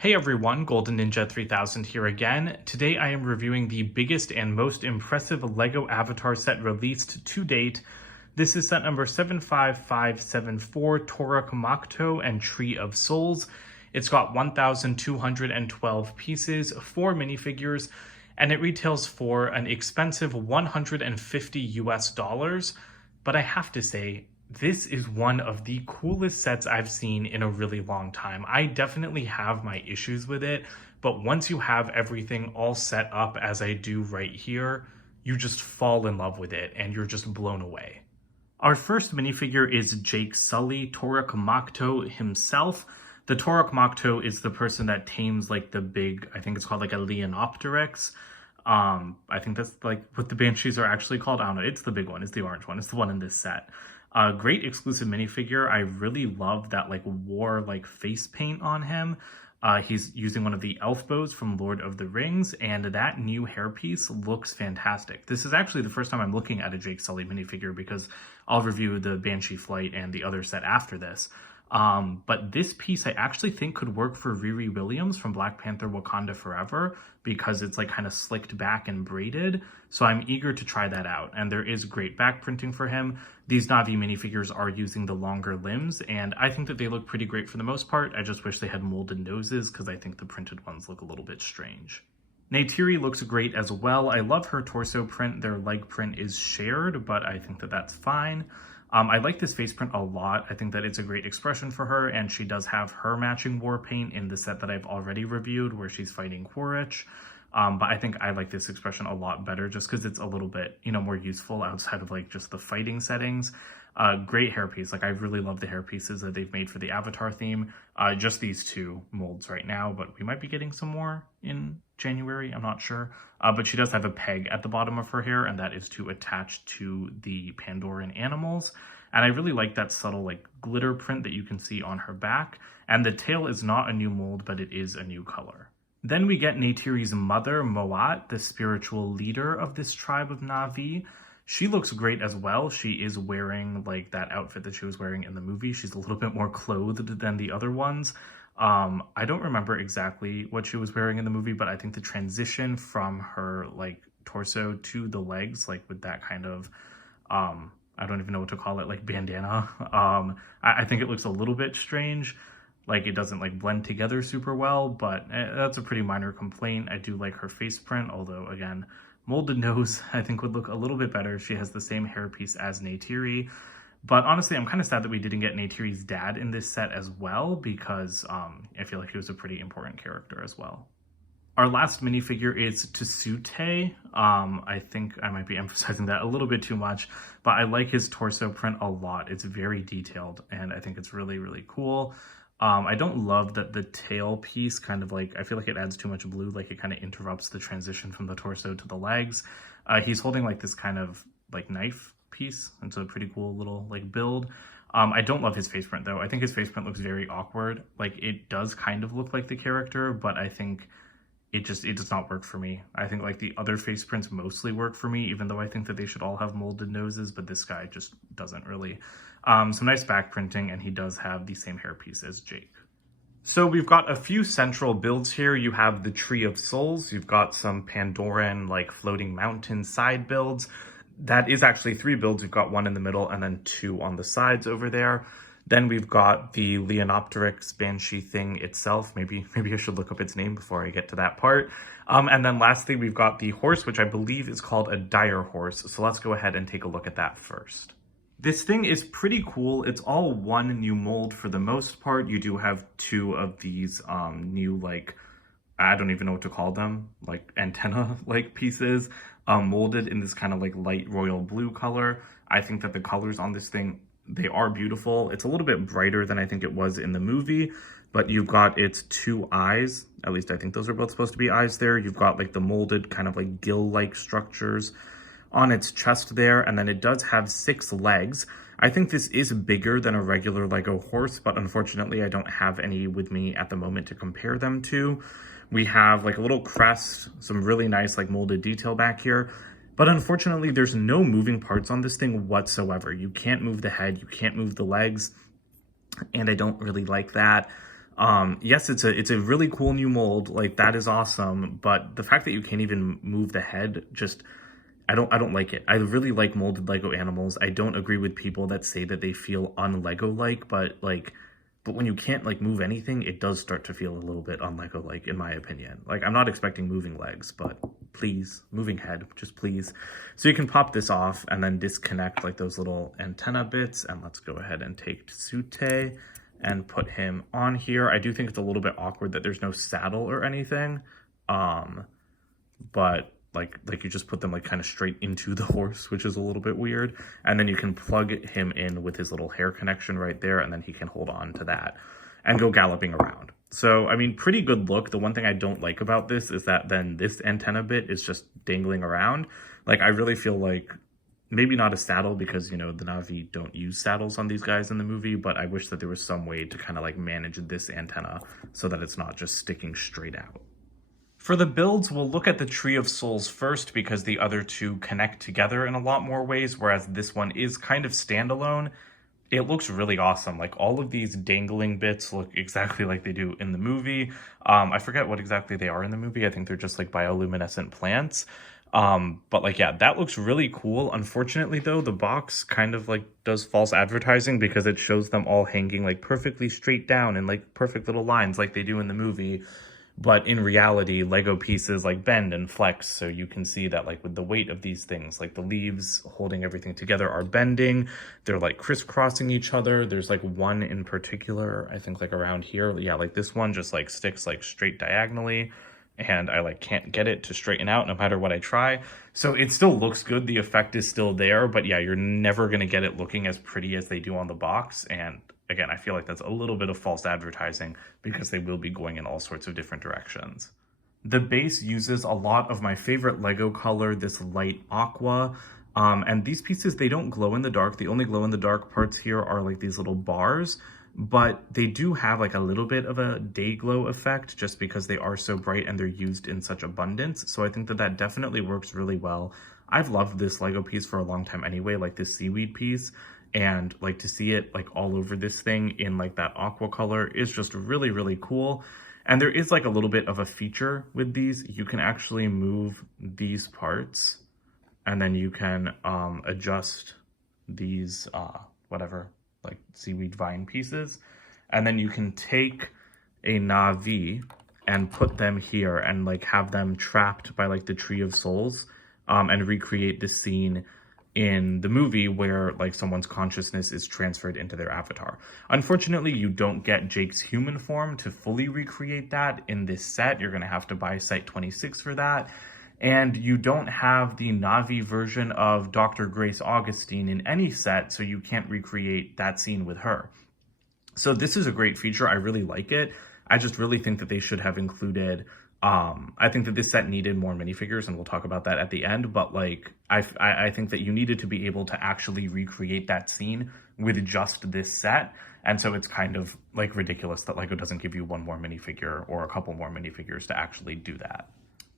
Hey everyone, Golden Ninja 3000 here again. Today I am reviewing the biggest and most impressive LEGO Avatar set released to date. This is set number 75574, Toruk Makto and Tree of Souls. It's got 1,212 pieces, 4 minifigures, and it retails for an expensive $150 US. But I have to say, this is one of the coolest sets I've seen in a really long time. I definitely have my issues with it, but once you have everything all set up as I do right here, you just fall in love with it and you're just blown away. Our first minifigure is Jake Sully, Toruk Makto himself. The Toruk Makto is the person that tames like the big, I think it's called like a Leonopteryx. I think that's like what the Banshees are actually called. I don't know. It's the big one. It's the orange one. It's the one in this set. Great exclusive minifigure. I really love that like war like face paint on him. He's using one of the elf bows from Lord of the Rings, and that new hairpiece looks fantastic. This is actually the first time I'm looking at a Jake Sully minifigure because I'll review the Banshee Flight and the other set after this. But this piece I actually think could work for Riri Williams from Black Panther Wakanda Forever because it's like kind of slicked back and braided. So I'm eager to try that out. And there is great back printing for him. These Na'vi minifigures are using the longer limbs, and I think that they look pretty great for the most part. I just wish they had molded noses because I think the printed ones look a little bit strange. Neytiri looks great as well. I love her torso print. Their leg print is shared, but I think that that's fine. I like this face print a lot. I think that it's a great expression for her, and she does have her matching war paint in the set that I've already reviewed where she's fighting Quaritch. But I think I like this expression a lot better just because it's a little bit, more useful outside of like just the fighting settings. Great hairpiece. Like I really love the hairpieces that they've made for the Avatar theme. Just these two molds right now, but we might be getting some more in January. I'm not sure. But she does have a peg at the bottom of her hair, and that is to attach to the Pandoran animals. And I really like that subtle like glitter print that you can see on her back. And the tail is not a new mold, but it is a new color. Then we get Neytiri's mother, Moat, the spiritual leader of this tribe of Na'vi. She looks great as well. She is wearing like that outfit that she was wearing in the movie. She's a little bit more clothed than the other ones. I don't remember exactly what she was wearing in the movie, but I think the transition from her like torso to the legs, like with that kind of, I don't even know what to call it, like bandana. I think it looks a little bit strange. Like it doesn't like blend together super well, but that's a pretty minor complaint. I do like her face print, although again, molded nose I think would look a little bit better. She has the same hairpiece as Neytiri. But honestly, I'm kind of sad that we didn't get Neytiri's dad in this set as well because I feel like he was a pretty important character as well. Our last minifigure is Tsute. I think I might be emphasizing that a little bit too much, but I like his torso print a lot. It's very detailed, and I think it's really, really cool. I don't love that the tail piece kind of like, I feel like it adds too much blue, like it kind of interrupts the transition from the torso to the legs. He's holding like this kind of like knife piece. It's a pretty cool little like build. I don't love his face print though. I think his face print looks very awkward. Like it does kind of look like the character, but I think it does not work for me. I think like the other face prints mostly work for me, even though I think that they should all have molded noses, but this guy just doesn't really. Some nice back printing, and he does have the same hairpiece as Jake. So we've got a few central builds here. You have the Tree of Souls. You've got some Pandoran like floating mountain side builds. That is actually 3 builds. You've got one in the middle and then 2 on the sides over there. Then we've got the Leonopteryx Banshee thing itself. Maybe I should look up its name before I get to that part. And then lastly, we've got the horse, which I believe is called a Direhorse. So let's go ahead and take a look at that first. This thing is pretty cool. It's all one new mold for the most part. You do have 2 of these new, like, I don't even know what to call them, like antenna-like pieces, molded in this kind of like light royal blue color. I think that the colors on this thing, they are beautiful. It's a little bit brighter than I think it was in the movie, but you've got its 2 eyes. At least I think those are both supposed to be eyes there. You've got like the molded kind of like gill-like structures on its chest there, and then it does have 6 legs. I think this is bigger than a regular Lego horse, but unfortunately I don't have any with me at the moment to compare them to. We have like a little crest, some really nice like molded detail back here, but unfortunately there's no moving parts on this thing whatsoever. You can't move the head, you can't move the legs, and I don't really like that. Yes, it's a really cool new mold. Like that is awesome, but the fact that you can't even move the head just I don't like it. I really like molded Lego animals. I don't agree with people that say that they feel un-Lego like, but when you can't like move anything, it does start to feel a little bit un-Lego like in my opinion. Like I'm not expecting moving legs, but please, moving head, just please. So you can pop this off and then disconnect like those little antenna bits, and let's go ahead and take Tsute and put him on here. I do think it's a little bit awkward that there's no saddle or anything. But like you just put them like kind of straight into the horse, which is a little bit weird. And then you can plug him in with his little hair connection right there, and then he can hold on to that and go galloping around. So, I mean, pretty good look. The one thing I don't like about this is that then this antenna bit is just dangling around. Like, I really feel like maybe not a saddle because, you know, the Na'vi don't use saddles on these guys in the movie, but I wish that there was some way to kind of like manage this antenna so that it's not just sticking straight out. For the builds, we'll look at the Tree of Souls first because the other two connect together in a lot more ways, whereas this one is kind of standalone. It looks really awesome. Like all of these dangling bits look exactly like they do in the movie. I forget what exactly they are in the movie. I think they're just like bioluminescent plants. But like, yeah, that looks really cool. Unfortunately though, the box kind of like does false advertising because it shows them all hanging like perfectly straight down in like perfect little lines like they do in the movie. But in reality, Lego pieces like bend and flex, so you can see that like with the weight of these things, like the leaves holding everything together are bending. They're like crisscrossing each other. There's like one in particular, I think like around here. Yeah, like this one just like sticks like straight diagonally, and I like can't get it to straighten out no matter what I try. So it still looks good. The effect is still there, but yeah, you're never going to get it looking as pretty as they do on the box. And again, I feel like that's a little bit of false advertising because they will be going in all sorts of different directions. The base uses a lot of my favorite Lego color, this light aqua. And these pieces, they don't glow in the dark. The only glow in the dark parts here are like these little bars, but they do have like a little bit of a day glow effect just because they are so bright and they're used in such abundance. So I think that that definitely works really well. I've loved this Lego piece for a long time anyway, like this seaweed piece. And like to see it like all over this thing in like that aqua color is just really, really cool. And there is like a little bit of a feature with these. You can actually move these parts and then you can adjust these whatever like seaweed vine pieces, and then you can take a Na'vi and put them here and like have them trapped by like the Tree of Souls and recreate the scene in the movie where like someone's consciousness is transferred into their avatar. Unfortunately, you don't get Jake's human form to fully recreate that in this set. You're going to have to buy Site 26 for that. And you don't have the Na'vi version of Dr. Grace Augustine in any set, so you can't recreate that scene with her. So this is a great feature. I really like it. I just really think that they should have included I think that this set needed more minifigures, and we'll talk about that at the end, but like I think that you needed to be able to actually recreate that scene with just this set. And so it's kind of like ridiculous that Lego doesn't give you one more minifigure or a couple more minifigures to actually do that.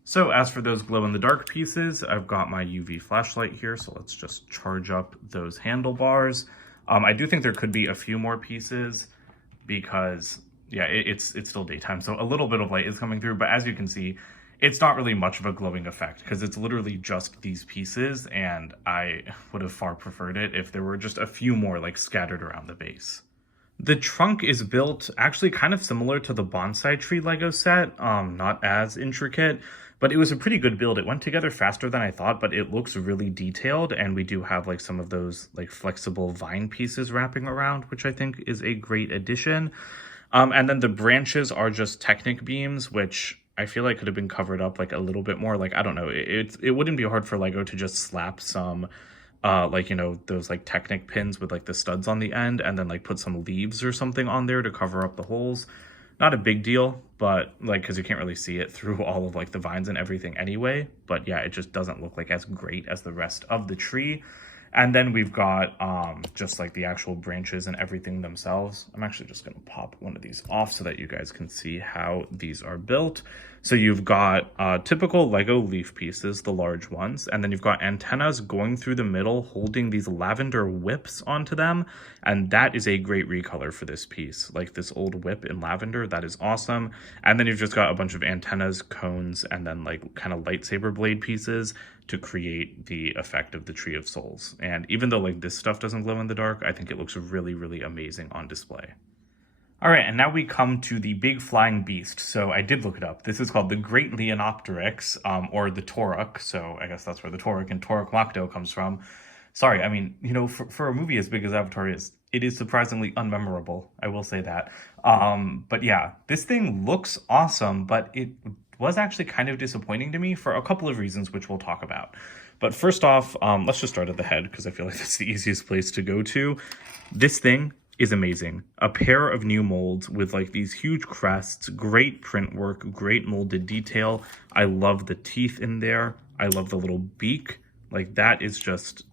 So as for those glow in the dark pieces, I've got my UV flashlight here, so let's just charge up those handlebars. I do think there could be a few more pieces because yeah, it's still daytime, so a little bit of light is coming through, but as you can see, it's not really much of a glowing effect because it's literally just these pieces, and I would have far preferred it if there were just a few more like scattered around the base. The trunk is built actually kind of similar to the bonsai tree Lego set, not as intricate, but it was a pretty good build. It went together faster than I thought, but it looks really detailed, and we do have like some of those like flexible vine pieces wrapping around, which I think is a great addition. And then the branches are just Technic beams, which I feel like could have been covered up like a little bit more. Like, I don't know, it wouldn't be hard for Lego to just slap some, like, you know, those like Technic pins with like the studs on the end and then like put some leaves or something on there to cover up the holes. Not a big deal, but like, because you can't really see it through all of like the vines and everything anyway. But yeah, it just doesn't look like as great as the rest of the tree. And then we've got just like the actual branches and everything themselves. I'm actually just going to pop one of these off so that you guys can see how these are built. So you've got typical Lego leaf pieces, the large ones, and then you've got antennas going through the middle holding these lavender whips onto them, and that is a great recolor for this piece. Like this old whip in lavender, that is awesome. And then you've just got a bunch of antennas, cones, and then like kind of lightsaber blade pieces to create the effect of the Tree of Souls. And even though like this stuff doesn't glow in the dark, I think it looks really, really amazing on display. All right, and now we come to the big flying beast. So I did look it up. This is called the Great Leonopteryx, or the Toruk. So I guess that's where the Toruk and Toruk Makto comes from. Sorry, I mean, you know, for a movie as big as Avatar is, it is surprisingly unmemorable. I will say that. But yeah, this thing looks awesome, but it was actually kind of disappointing to me for a couple of reasons, which we'll talk about. But first off, let's just start at the head, because I feel like that's the easiest place to go to. This thing is amazing. A pair of new molds with like these huge crests, great print work, great molded detail. I love the teeth in there. I love the little beak. Like that is just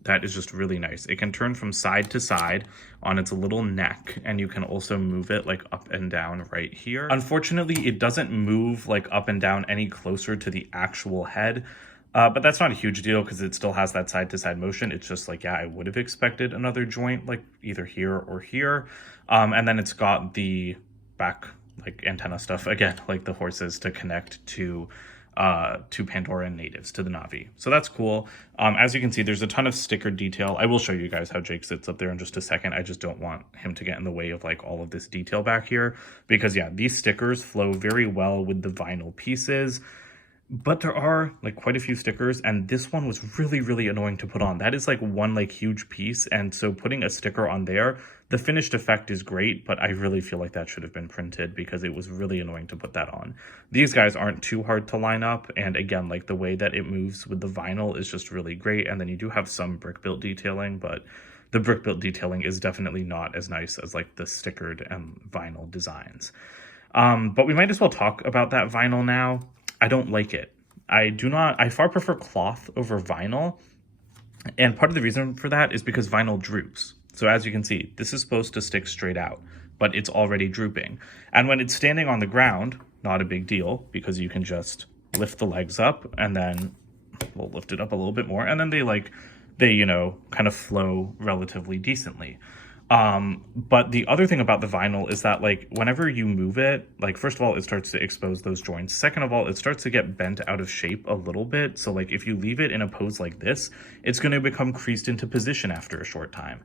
really nice. It can turn from side to side on its little neck, and you can also move it like up and down right here. Unfortunately, it doesn't move like up and down any closer to the actual head. But that's not a huge deal because it still has that side-to-side motion. It's just like, yeah, I would have expected another joint like either here or here. And then it's got the back like antenna stuff, again, like the horses to connect to Pandoran natives, to the Na'vi. So that's cool. As you can see, there's a ton of sticker detail. I will show you guys how Jake sits up there in just a second. I just don't want him to get in the way of like all of this detail back here because yeah, these stickers flow very well with the vinyl pieces. But there are like quite a few stickers, and this one was really, really annoying to put on. That is like one like huge piece, and so putting a sticker on there, the finished effect is great, but I really feel like that should have been printed because it was really annoying to put that on. These guys aren't too hard to line up, and again, like the way that it moves with the vinyl is just really great, and then you do have some brick built detailing, but the brick built detailing is definitely not as nice as like the stickered and vinyl designs. But we might as well talk about that vinyl now. I don't like it. I far prefer cloth over vinyl. And part of the reason for that is because vinyl droops. So as you can see, this is supposed to stick straight out, but it's already drooping. And when it's standing on the ground, not a big deal because you can just lift the legs up and then we'll lift it up a little bit more. And then they, you know, kind of flow relatively decently. But the other thing about the vinyl is that like whenever you move it, like first of all, it starts to expose those joints. Second of all, it starts to get bent out of shape a little bit. So like if you leave it in a pose like this, it's going to become creased into position after a short time.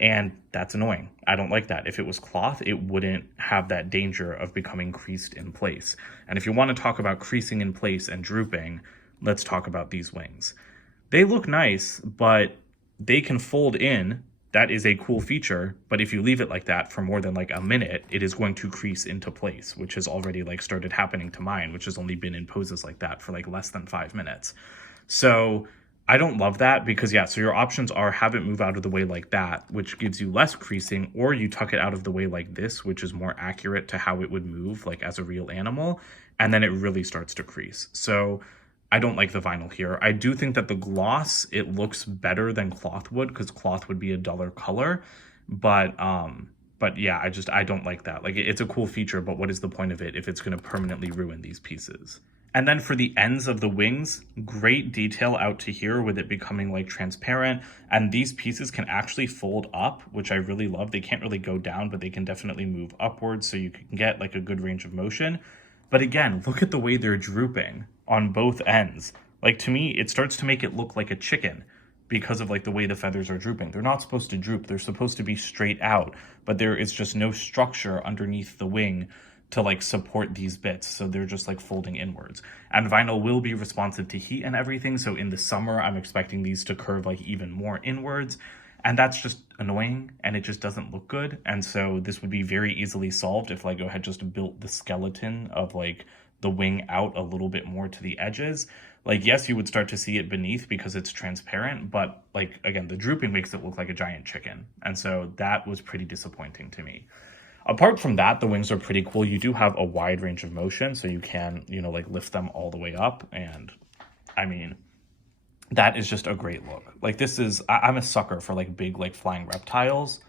And that's annoying. I don't like that. If it was cloth, it wouldn't have that danger of becoming creased in place. And if you want to talk about creasing in place and drooping, let's talk about these wings. They look nice, but they can fold in. That is a cool feature, but if you leave it like that for more than like a minute, it is going to crease into place, which has already like started happening to mine, which has only been in poses like that for like less than 5 minutes. So I don't love that because yeah, so your options are have it move out of the way like that, which gives you less creasing, or you tuck it out of the way like this, which is more accurate to how it would move like as a real animal, and then it really starts to crease. So I don't like the vinyl here. I do think that the gloss, it looks better than cloth would because cloth would be a duller color. But yeah, I don't like that. Like it's a cool feature, but what is the point of it if it's going to permanently ruin these pieces? And then for the ends of the wings, great detail out to here with it becoming like transparent. And these pieces can actually fold up, which I really love. They can't really go down, but they can definitely move upwards so you can get like a good range of motion. But again, look at the way they're drooping on both ends. Like to me, it starts to make it look like a chicken because of like the way the feathers are drooping. They're not supposed to droop. They're supposed to be straight out, but there is just no structure underneath the wing to like support these bits. So they're just like folding inwards. And vinyl will be responsive to heat and everything. So in the summer, I'm expecting these to curve like even more inwards. And that's just annoying and it just doesn't look good. And so this would be very easily solved if Lego had just built the skeleton of like the wing out a little bit more to the edges. Like, yes, you would start to see it beneath because it's transparent, but like, again, the drooping makes it look like a giant chicken. And so that was pretty disappointing to me. Apart from that, the wings are pretty cool. You do have a wide range of motion, so you can, you know, like lift them all the way up. And I mean, that is just a great look. Like this is, I'm a sucker for like big, like flying reptiles.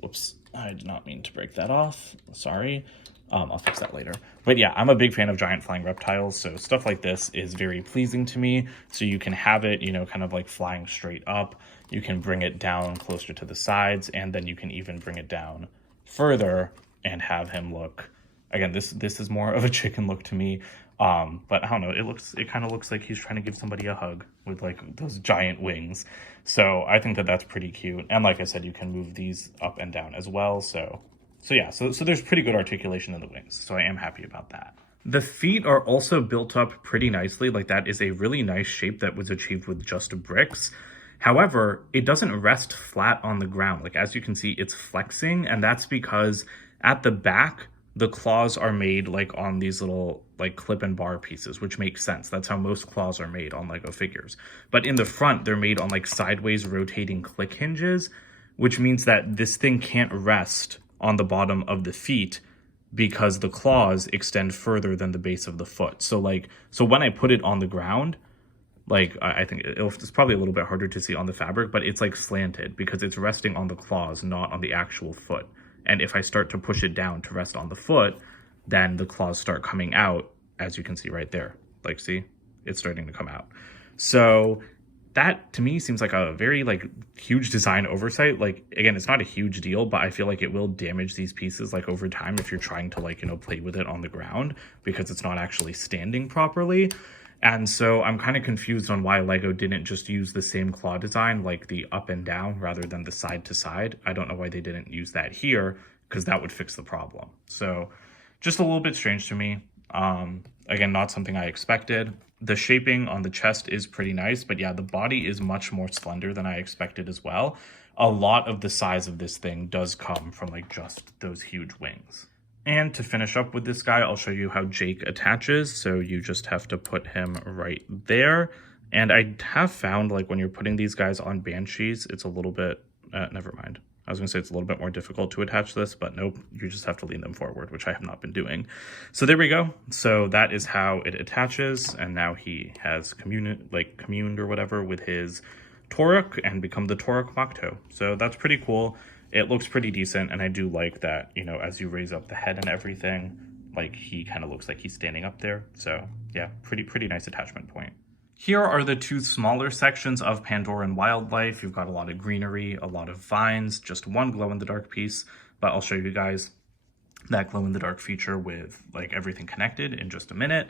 Whoops. I did not mean to break that off. Sorry. I'll fix that later. But yeah, I'm a big fan of giant flying reptiles, so stuff like this is very pleasing to me. So you can have it, you know, kind of like flying straight up. You can bring it down closer to the sides, and then you can even bring it down further and have him look, again, this is more of a chicken look to me. But I don't know, it kind of looks like he's trying to give somebody a hug with like those giant wings. So I think that that's pretty cute. And like I said, you can move these up and down as well. So yeah, so there's pretty good articulation in the wings. So I am happy about that. The feet are also built up pretty nicely. Like that is a really nice shape that was achieved with just bricks. However, it doesn't rest flat on the ground. Like as you can see, it's flexing, and that's because at the back, the claws are made like on these little like clip and bar pieces, which makes sense. That's how most claws are made on Lego figures. But in the front, they're made on like sideways rotating click hinges, which means that this thing can't rest on the bottom of the feet because the claws extend further than the base of the foot. So when I put it on the ground, like I think it's probably a little bit harder to see on the fabric, but it's like slanted because it's resting on the claws, not on the actual foot. And if I start to push it down to rest on the foot, then the claws start coming out, as you can see right there. Like, see, it's starting to come out. So that to me seems like a very like huge design oversight. Like, again, it's not a huge deal, but I feel like it will damage these pieces like over time if you're trying to like, you know, play with it on the ground because it's not actually standing properly. And so I'm kind of confused on why Lego didn't just use the same claw design, like the up and down rather than the side to side. I don't know why they didn't use that here, because that would fix the problem. So just a little bit strange to me. Again, not something I expected. The shaping on the chest is pretty nice, but yeah, the body is much more slender than I expected as well. A lot of the size of this thing does come from like just those huge wings. And to finish up with this guy, I'll show you how Jake attaches. So you just have to put him right there. And I have found like when you're putting these guys on Banshees, it's a little bit, never mind. I was gonna say it's a little bit more difficult to attach this, but nope, you just have to lean them forward, which I have not been doing. So there we go. So that is how it attaches. And now he has communed or whatever with his Toruk and become the Toruk Makto. So that's pretty cool. It looks pretty decent, and I do like that, you know, as you raise up the head and everything, like he kind of looks like he's standing up there. So yeah, pretty nice attachment point. Here are the two smaller sections of Pandoran wildlife. You've got a lot of greenery, a lot of vines, just one glow-in-the-dark piece, but I'll show you guys that glow-in-the-dark feature with like everything connected in just a minute.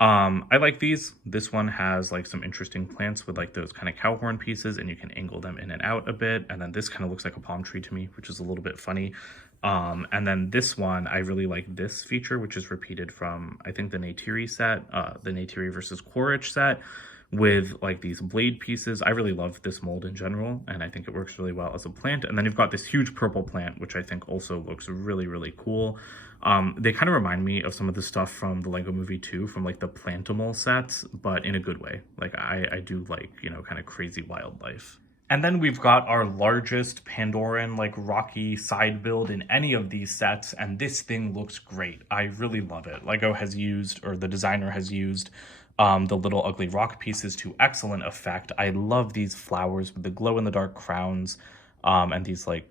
I like these. This one has like some interesting plants with like those kind of cow horn pieces, and you can angle them in and out a bit. And then this kind of looks like a palm tree to me, which is a little bit funny. And then this one, I really like this feature, which is repeated from, I think, the Neytiri set, the Neytiri versus Quaritch set, with like these blade pieces. I really love this mold in general, and I think it works really well as a plant. And then you've got this huge purple plant, which I think also looks really cool. They kind of remind me of some of the stuff from the Lego Movie 2, from like the Plantimal sets, but in a good way. Like I do like, you know, kind of crazy wildlife. And then we've got our largest Pandoran like rocky side build in any of these sets, and this thing looks great. I really love it. Lego has used, or the designer has used, the little ugly rock pieces to excellent effect. I love these flowers with the glow-in-the-dark crowns, and these like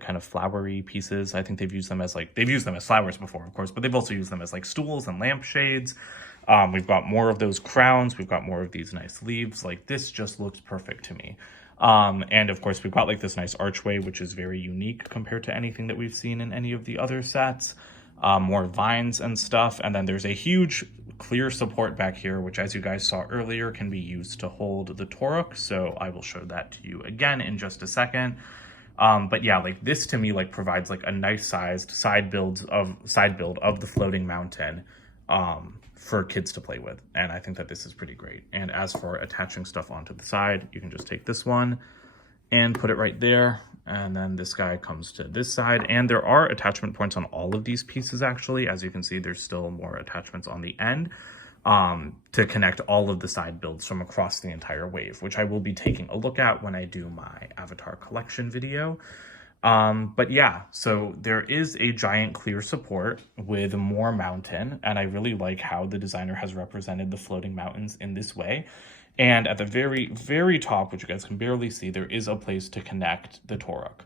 kind of flowery pieces. I think they've used them as flowers before, of course, but they've also used them as like stools and lampshades. We've got more of those crowns. We've got more of these nice leaves. Like this just looks perfect to me. And of course we've got like this nice archway, which is very unique compared to anything that we've seen in any of the other sets. More vines and stuff. And then there's a huge clear support back here, which, as you guys saw earlier, can be used to hold the Toruk. So I will show that to you again in just a second. But yeah, like this to me like provides like a nice sized side build of the floating mountain for kids to play with. And I think that this is pretty great. And as for attaching stuff onto the side, you can just take this one and put it right there. And then this guy comes to this side. And there are attachment points on all of these pieces, actually. As you can see, there's still more attachments on the end to connect all of the side builds from across the entire wave, which I will be taking a look at when I do my Avatar collection video. But yeah, so there is a giant clear support with more mountain, and I really like how the designer has represented the floating mountains in this way. And at the very top, which you guys can barely see, there is a place to connect the Toruk.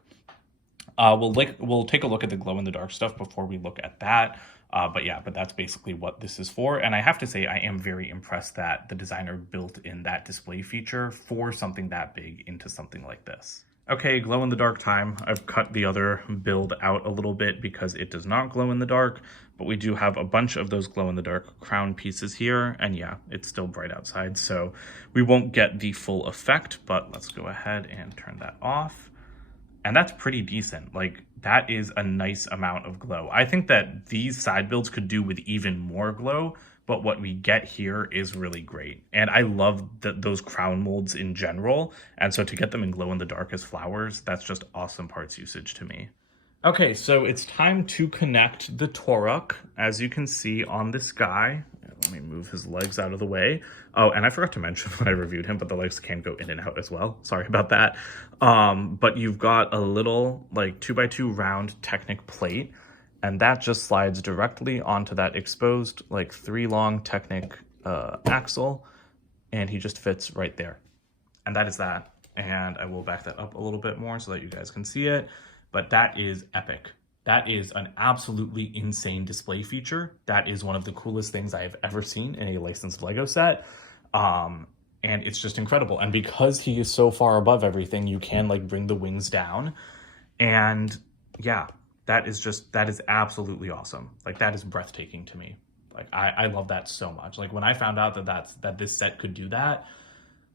We'll take a look at the glow in the dark stuff before we look at that. But that's basically what this is for. And I have to say, I am very impressed that the designer built in that display feature for something that big into something like this. Okay, glow in the dark time. I've cut the other build out a little bit because it does not glow in the dark, but we do have a bunch of those glow in the dark crown pieces here. And yeah, it's still bright outside, so we won't get the full effect, but let's go ahead and turn that off. And that's pretty decent. Like, that is a nice amount of glow. I think that these side builds could do with even more glow, but what we get here is really great. And I love those crown molds in general. And so to get them in glow in the dark as flowers, that's just awesome parts usage to me. Okay, so it's time to connect the Toruk, as you can see on this guy. Let me move his legs out of the way. Oh, and I forgot to mention when I reviewed him, but the legs can go in and out as well. Sorry about that. But you've got a little like 2x2 round Technic plate, and that just slides directly onto that exposed like 3 long Technic axle, and he just fits right there. And that is that. And I will back that up a little bit more so that you guys can see it. But that is epic. That is an absolutely insane display feature. That is one of the coolest things I have ever seen in a licensed Lego set. And it's just incredible. And because he is so far above everything, you can like bring the wings down. And yeah, that is absolutely awesome. Like, that is breathtaking to me. Like, I love that so much. Like, when I found out that this set could do that,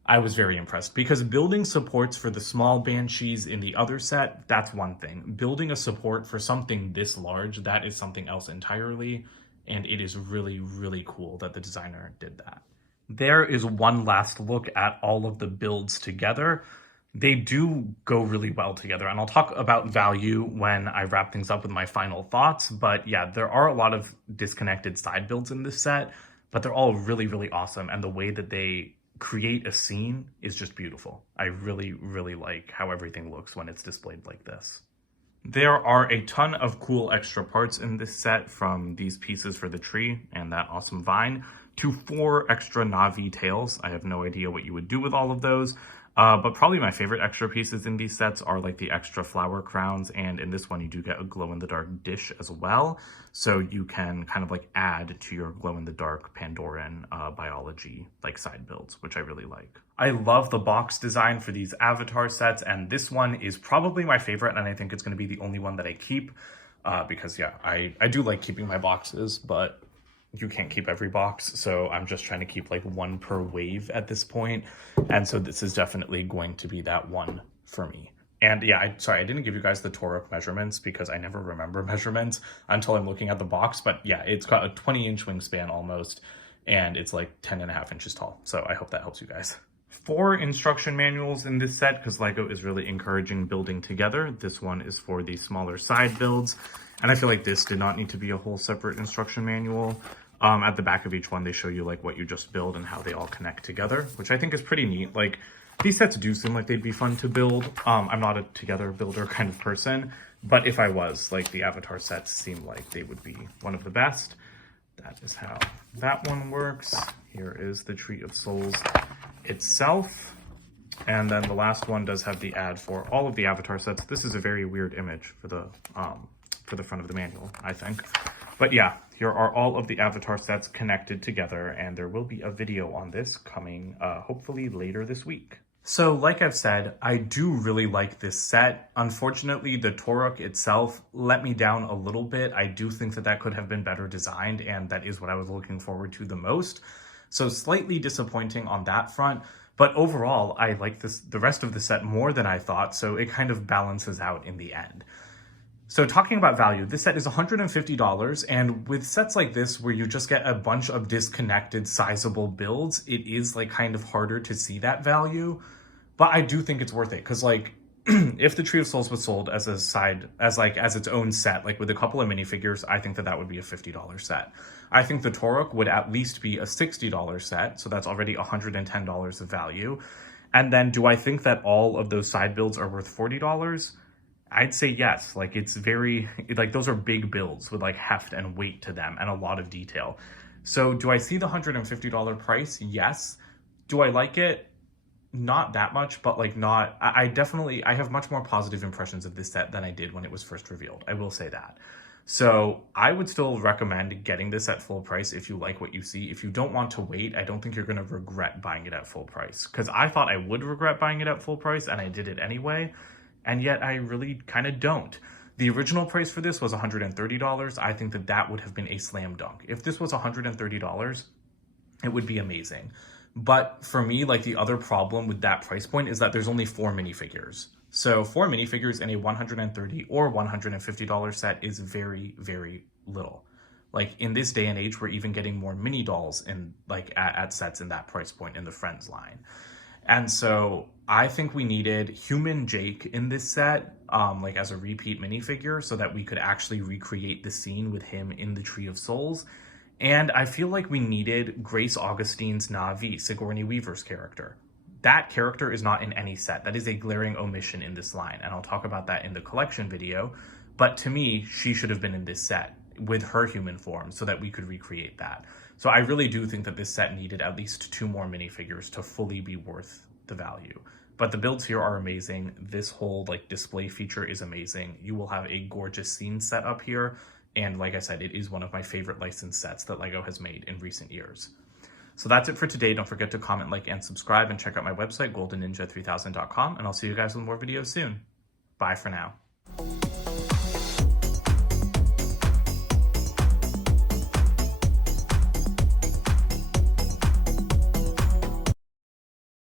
I was very impressed, because building supports for the small Banshees in the other set, that's one thing. Building a support for something this large, that is something else entirely, and it is really, really cool that the designer did that. There is one last look at all of the builds together. They do go really well together, and I'll talk about value when I wrap things up with my final thoughts, but yeah, there are a lot of disconnected side builds in this set, but they're all really, really awesome, and the way that they create a scene is just beautiful. I really, really like how everything looks when it's displayed like this. There are a ton of cool extra parts in this set, from these pieces for the tree and that awesome vine to 4 extra Na'vi tails. I have no idea what you would do with all of those. But probably my favorite extra pieces in these sets are like the extra flower crowns, and in this one you do get a glow-in-the-dark dish as well, so you can kind of like add to your glow-in-the-dark Pandoran biology like side builds, which I really like. I love the box design for these Avatar sets, and this one is probably my favorite, and I think it's going to be the only one that I keep, because yeah, I do like keeping my boxes, but you can't keep every box, so I'm just trying to keep like 1 per wave at this point, and so this is definitely going to be that one for me. And yeah, sorry, I didn't give you guys the Toruk measurements because I never remember measurements until I'm looking at the box, but yeah, it's got a 20-inch wingspan almost, and it's like 10.5 inches tall, so I hope that helps you guys. 4 instruction manuals in this set, because LEGO is really encouraging building together. This one is for the smaller side builds, and I feel like this did not need to be a whole separate instruction manual. At the back of each one, they show you like what you just build and how they all connect together, which I think is pretty neat. Like, these sets do seem like they'd be fun to build. I'm not a together builder kind of person, but if I was, like, the Avatar sets seem like they would be one of the best. That is how that one works. Here is the Tree of Souls itself. And then the last one does have the ad for all of the Avatar sets. This is a very weird image for the front of the manual, I think. But yeah, here are all of the Avatar sets connected together, and there will be a video on this coming hopefully later this week. So like I've said, I do really like this set. Unfortunately, the Toruk itself let me down a little bit. I do think that could have been better designed, and that is what I was looking forward to the most. So slightly disappointing on that front, but overall, I like the rest of the set more than I thought, so it kind of balances out in the end. So talking about value, this set is $150, and with sets like this where you just get a bunch of disconnected sizable builds, it is like kind of harder to see that value, but I do think it's worth it, because like if the Tree of Souls was sold as as its own set, like with a couple of minifigures, I think that would be a $50 set. I think the Toruk would at least be a $60 set, so that's already $110 of value. And then do I think that all of those side builds are worth $40? I'd say yes. Like, it's very, like, those are big builds with like heft and weight to them and a lot of detail. So do I see the $150 price? Yes. Do I like it? not that much, but like not, I definitely, I have much more positive impressions of this set than I did when it was first revealed. I will say that. So I would still recommend getting this at full price if you like what you see. If you don't want to wait, I don't think you're going to regret buying it at full price, because I thought I would regret buying it at full price and I did it anyway. And yet I really kind of don't. The original price for this was $130. I think that that would have been a slam dunk. If this was $130, it would be amazing. But for me, like, the other problem with that price point is that there's only 4 minifigures. So 4 minifigures in a $130 or $150 set is very, very little. Like, in this day and age, we're even getting more mini dolls in like at sets in that price point in the Friends line. And so I think we needed Human Jake in this set, like as a repeat minifigure, so that we could actually recreate the scene with him in the Tree of Souls. And I feel like we needed Grace Augustine's Na'vi, Sigourney Weaver's character. That character is not in any set. That is a glaring omission in this line, and I'll talk about that in the collection video. But to me, she should have been in this set with her human form so that we could recreate that. So I really do think that this set needed at least 2 more minifigures to fully be worth the value. But the builds here are amazing. This whole like display feature is amazing. You will have a gorgeous scene set up here. And like I said, it is one of my favorite licensed sets that LEGO has made in recent years. So that's it for today. Don't forget to comment, like, and subscribe, and check out my website, goldenninja3000.com, and I'll see you guys with more videos soon. Bye for now.